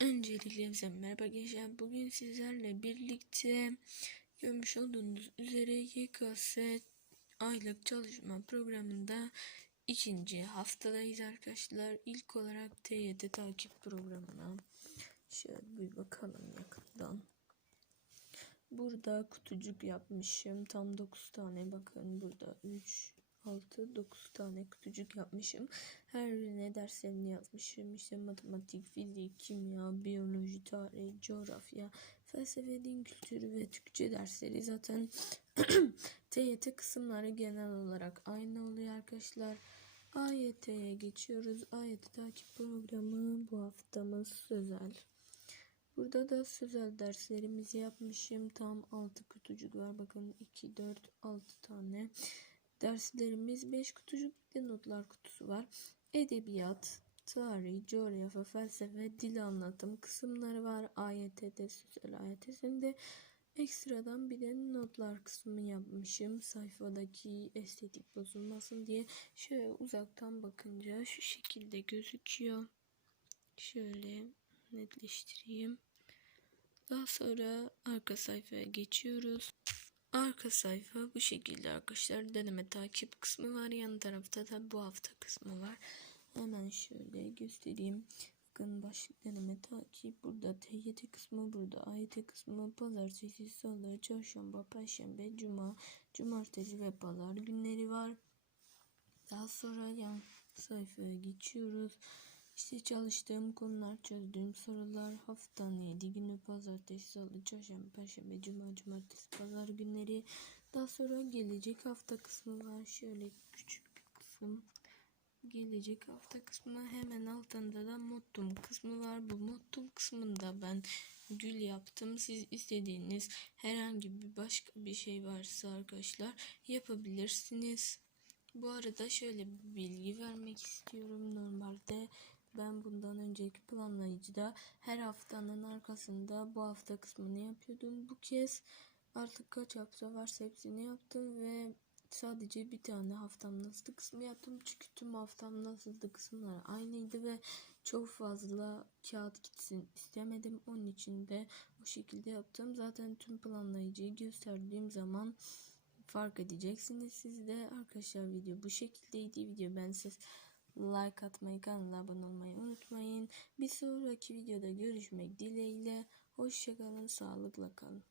Öncelikle hepinize merhaba gençler. Bugün sizlerle birlikte görmüş olduğunuz üzere YKS aylık çalışma programında ikinci haftadayız arkadaşlar. İlk olarak TYT takip programına şöyle bir bakalım yakından. Burada kutucuk yapmışım. Tam 9 tane bakın burada 3 6 9 tane kutucuk yapmışım. Her birine derslerini yazmışım. İşte matematik, fizik, kimya, biyoloji, tarih, coğrafya, felsefe, din kültürü ve Türkçe dersleri zaten TYT kısımları genel olarak aynı oluyor arkadaşlar. AYT'ye geçiyoruz. AYT takip programı bu haftamız sözel. Burada da sözel derslerimizi yapmışım. Tam 6 kutucuk var. Bakın 2, 4, 6 tane. Derslerimiz 5 kutucuk bir notlar kutusu var. Edebiyat, tarih, coğrafya, felsefe, dil anlatım kısımları var. AYT'de, sözel AYT'sinde ekstradan bir de notlar kısmını yapmışım. Sayfadaki estetik bozulmasın diye şöyle uzaktan bakınca şu şekilde gözüküyor. Şöyle netleştireyim. Daha sonra arka sayfaya geçiyoruz. Arka sayfa bu şekilde arkadaşlar. Deneme takip kısmı var. Yan tarafta da bu hafta kısmı var. Hemen şöyle göstereyim. Bakın başlık deneme takip. Burada TYT kısmı, burada AYT kısmı. Pazartesi, salı, çarşamba, perşembe, cuma, cumartesi ve pazar günleri var. Daha sonra yan sayfaya geçiyoruz. İşte çalıştığım konular, çözdüğüm sorular, haftanın 7 günü, pazartesi, salı, çarşamba, perşembe, cuma, cumartesi, pazar günleri. Daha sonra gelecek hafta kısmı var. Şöyle küçük bir kısım. Gelecek hafta kısmı hemen altında da mottum kısmı var. Bu mottum kısmında ben gül yaptım. Siz istediğiniz herhangi bir başka bir şey varsa arkadaşlar yapabilirsiniz. Bu arada şöyle bir bilgi vermek istiyorum. Normalde ben bundan önceki planlayıcıda her haftanın arkasında bu hafta kısmını yapıyordum. Bu kez artık kaç hafta varsa hepsini yaptım ve sadece bir tane haftam nasıldı kısmı yaptım. Çünkü tüm haftam nasıldı kısımlar aynıydı ve çok fazla kağıt gitsin istemedim. Onun için de o şekilde yaptım. Zaten tüm planlayıcıyı gösterdiğim zaman fark edeceksiniz siz de. Arkadaşlar video bu şekildeydi. Video ben siz like atmayı, kanala abone olmayı unutmayın. Bir sonraki videoda görüşmek dileğiyle. Hoşçakalın, sağlıkla kalın.